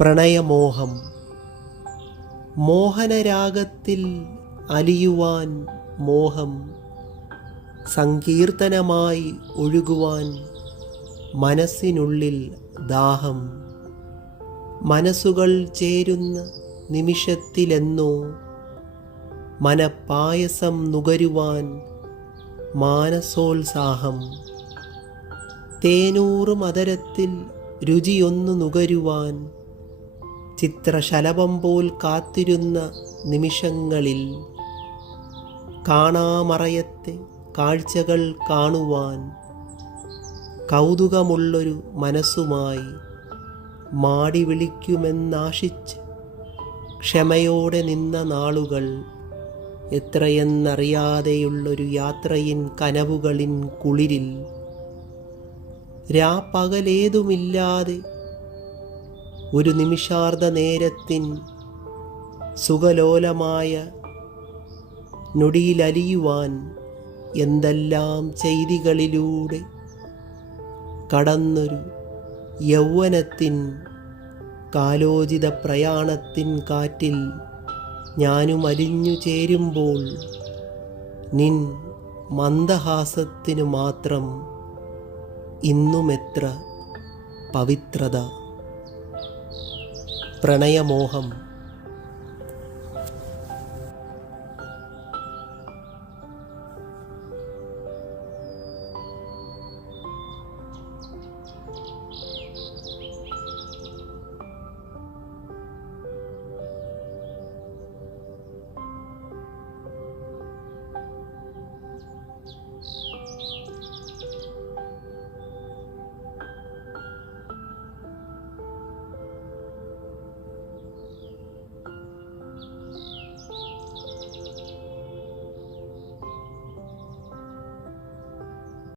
പ്രണയമോഹം. മോഹനരാഗത്തിൽ അലിയുവാൻ മോഹം, സങ്കീർത്തനമായി ഒഴുകുവാൻ മനസ്സിനുള്ളിൽ ദാഹം. മനസ്സുകൾ ചേരുന്ന നിമിഷത്തിലെന്നോ മനപ്പായസം നുകരുവാൻ മാനസോത്സാഹം. തേനൂറ് മധുരത്തിൽ രുചിയൊന്നു നുകരുവാൻ ചിത്രശലഭം പോൽ കാത്തിരുന്ന നിമിഷങ്ങളിൽ കാണാമറയത്തെ കാഴ്ചകൾ കാണുവാൻ കൗതുകമുള്ളൊരു മനസ്സുമായി മാടി വിളിക്കുമെന്നാശിച്ച് ക്ഷമയോടെ നിന്ന നാളുകൾ എത്രയെന്നറിയാതെയുള്ളൊരു യാത്രയിൻ കനവുകളിൻ കുളിരിൽ രാപ്പകലേതുമില്ലാതെ ഒരു നിമിഷാർദ്ധ നേരത്തിൻ സുഖലോലമായ നൊടിയിലലിയുവാൻ എന്തെല്ലാം ചെയ്തികളിലൂടെ കടന്നൊരു യൗവനത്തിൻ കാലോചിത പ്രയാണത്തിൻ കാറ്റിൽ ഞാനും അലിഞ്ഞു ചേരുമ്പോൾ നിൻ മന്ദഹാസത്തിനു മാത്രം ഇന്നുമെത്ര പവിത്രത. പ്രണയമോഹം.